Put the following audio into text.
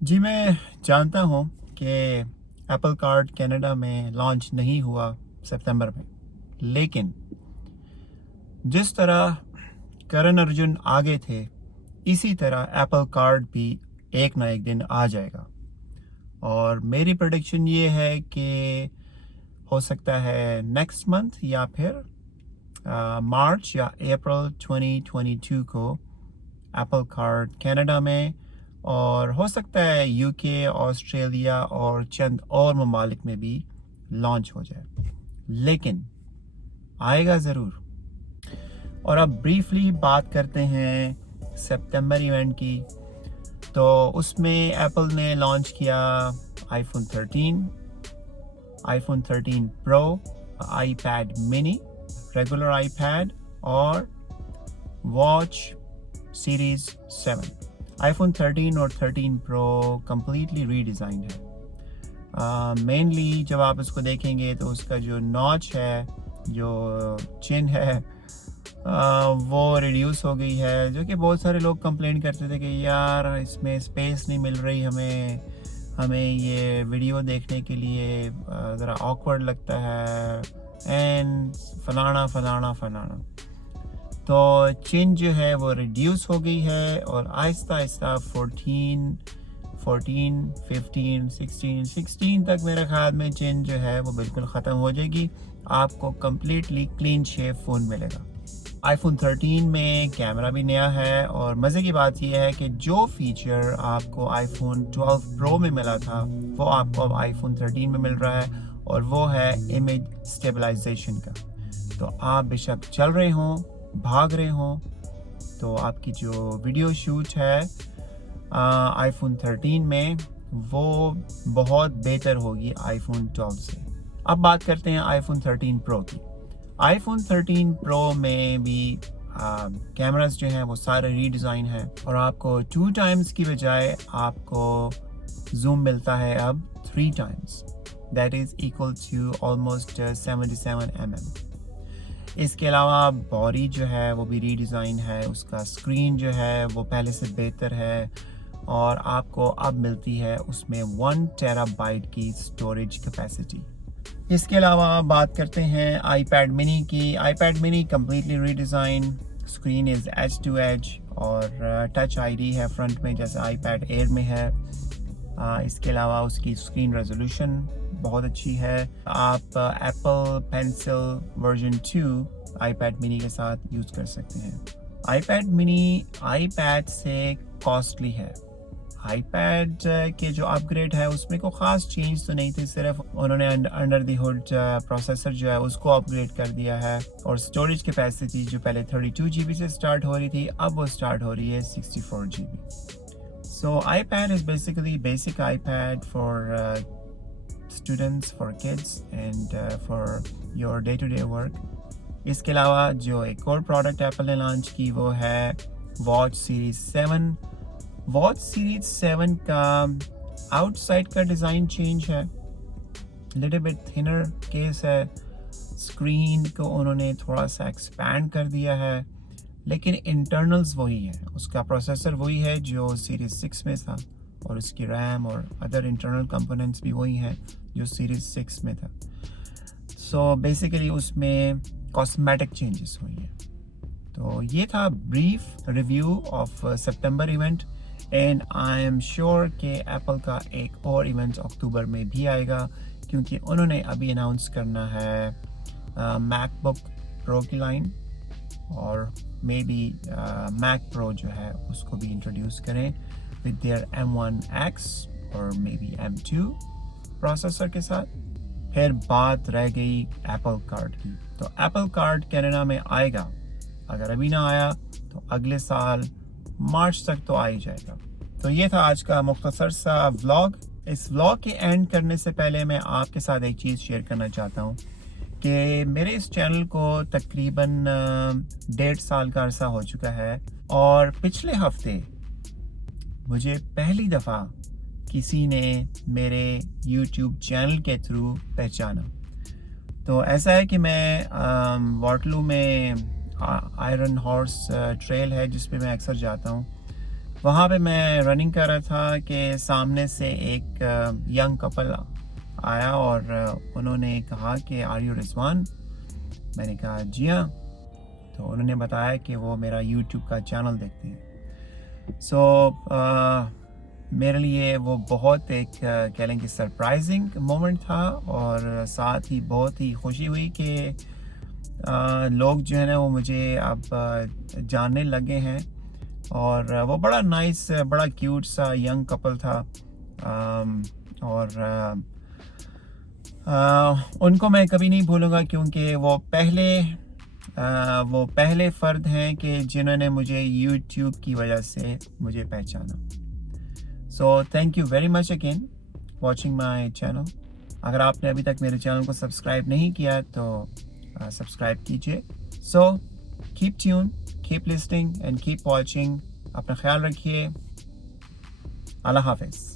जी, मैं जानता हूँ कि एप्पल कार्ड कनाडा में लॉन्च नहीं हुआ सितंबर में, लेकिन जिस तरह करण अर्जुन आगे थे, इसी तरह एप्पल कार्ड भी एक ना एक दिन आ जाएगा। और मेरी प्रेडिक्शन ये है कि हो सकता है नेक्स्ट मंथ या फिर मार्च या अप्रैल 2022 को एप्पल कार्ड कनाडा में, और हो सकता है यूके, ऑस्ट्रेलिया और चंद और ममालिक में भी लॉन्च हो जाए, लेकिन आएगा ज़रूर। और अब ब्रीफली बात करते हैं सितंबर इवेंट की। तो उसमें एप्पल ने लॉन्च किया iPhone 13, iPhone 13 pro, iPad mini, regular iPad और वॉच सीरीज 7। आईफोन 13 और 13 प्रो कंप्लीटली रीडिज़ाइन है। मेनली जब आप उसको देखेंगे तो उसका जो नॉच है, जो चिन है, वो रिड्यूस हो गई है, जो कि बहुत सारे लोग कंप्लेन करते थे कि यार इसमें स्पेस नहीं मिल रही हमें ये वीडियो देखने के लिए ज़रा ऑकवर्ड लगता है एंड फलाना फलाना फलाना। तो चिन जो है वो रिड्यूस हो गई है और आहिस्ता आहिस्ता 14, 15, 16 तक मेरे ख्याल में चिन जो है वो बिल्कुल ख़त्म हो जाएगी। आपको कम्प्लीटली क्लीन शेव फ़ोन मिलेगा। आईफोन 13 में कैमरा भी नया है, और मज़े की बात यह है कि जो फीचर आपको आईफोन 12 प्रो में मिला था वो आपको अब आईफोन 13 में मिल रहा है, और वो है इमेज स्टेबलाइजेशन का। तो आप बेशक चल रहे हों, भाग रहे हों, तो आपकी जो वीडियो शूट है आईफोन 13 में वो बहुत बेहतर होगी आईफोन 12 से। अब बात करते हैं आईफोन 13 प्रो की। आईफोन 13 प्रो में भी कैमरास जो हैं वो सारे रीडिज़ाइन है, और आपको 2 टाइम्स की बजाय आपको जूम मिलता है अब 3 times, that is equal to almost 77 mm। इसके अलावा बॉडी जो है वो भी रीडिज़ाइन है, उसका स्क्रीन जो है वो पहले से बेहतर है, और आपको अब मिलती है उसमें 1 टेराबाइट की स्टोरेज कैपेसिटी। इसके अलावा बात करते हैं आईपैड मिनी की। IPad mini completely redesign, screen is edge to edge, और टच आईडी है फ्रंट में जैसे आईपैड एयर में है। इसके अलावा उसकी स्क्रीन रेजोल्यूशन बहुत अच्छी है। आप Apple pencil version 2 iPad mini के साथ यूज़ कर सकते हैं। आईपैड मिनी आईपैड से कॉस्टली है। आईपैड के जो अपग्रेड है उसमें कोई ख़ास चेंज तो नहीं थी, सिर्फ उन्होंने अंडर द हुड प्रोसेसर जो है उसको अपग्रेड कर दिया है, और स्टोरेज कैपेसिटी जो पहले 32 GB से स्टार्ट हो रही थी अब वो स्टार्ट हो रही है 64 GB। So iPad is basically basic iPad for students, for kids and for your day-to-day work. इसके अलावा जो एक और प्रोडक्ट एप्पल ने लॉन्च की वो है वॉच सीरीज 7। वॉच सीरीज 7 का आउटसाइड का डिज़ाइन चेंज है, लिटिल बिट थिनर केस है, स्क्रीन को उन्होंने थोड़ा सा एक्सपैंड कर दिया है, लेकिन इंटरनल्स वही है, उसका प्रोसेसर वही है जो सीरीज 6 में था, और उसकी रैम और अदर इंटरनल कंपोनेंट्स भी वही हैं जो सीरीज 6 में था। सो बेसिकली उसमें कॉस्मेटिक चेंजेस हुई हैं। तो ये था brief review of September event, and I am sure कि एप्पल का एक और इवेंट अक्टूबर में भी आएगा, क्योंकि उन्होंने अभी अनाउंस करना है मैकबुक प्रो की लाइन, और मे बी मैक प्रो जो है उसको भी इंट्रोड्यूस करें विद देयर M1X और मे बी M2 प्रोसेसर के साथ। फिर बात रह गई एप्पल कार्ड की। तो एप्पल कार्ड कनाडा में आएगा, अगर अभी ना आया तो अगले साल मार्च तक तो आ ही जाएगा। तो ये था आज का मुख्तसर सा व्लॉग। इस व्लॉग के एंड करने से पहले मैं आपके साथ एक चीज़ शेयर करना चाहता हूँ कि मेरे इस चैनल को तकरीबन 1.5 साल का अरसा हो चुका है, और पिछले हफ्ते मुझे पहली दफ़ा किसी ने मेरे YouTube चैनल के थ्रू पहचाना। तो ऐसा है कि मैं वाटरलू में आयरन हॉर्स ट्रेल है जिस पे मैं अक्सर जाता हूँ, वहाँ पे मैं रनिंग कर रहा था कि सामने से एक यंग कपल आया और उन्होंने कहा कि आर यू रिजवान? मैंने कहा जी हाँ। तो उन्होंने बताया कि वो मेरा यूट्यूब का चैनल देखते हैं। मेरे लिए वो बहुत एक कह लें कि सरप्राइजिंग मोमेंट था और साथ ही बहुत ही खुशी हुई कि लोग जो है ना वो मुझे अब जानने लगे हैं। और वो बड़ा नाइस, बड़ा क्यूट सा यंग कपल था। और उनको मैं कभी नहीं भूलूंगा क्योंकि वो पहले फ़र्द हैं कि जिन्होंने मुझे यूट्यूब की वजह से मुझे पहचाना। So thank you very much again watching my channel. अगर आपने अभी तक मेरे चैनल को सब्सक्राइब नहीं किया तो सब्सक्राइब कीजिए। So keep tune, keep listening and keep watching. अपना ख्याल रखिए। अल्लाह हाफिज़।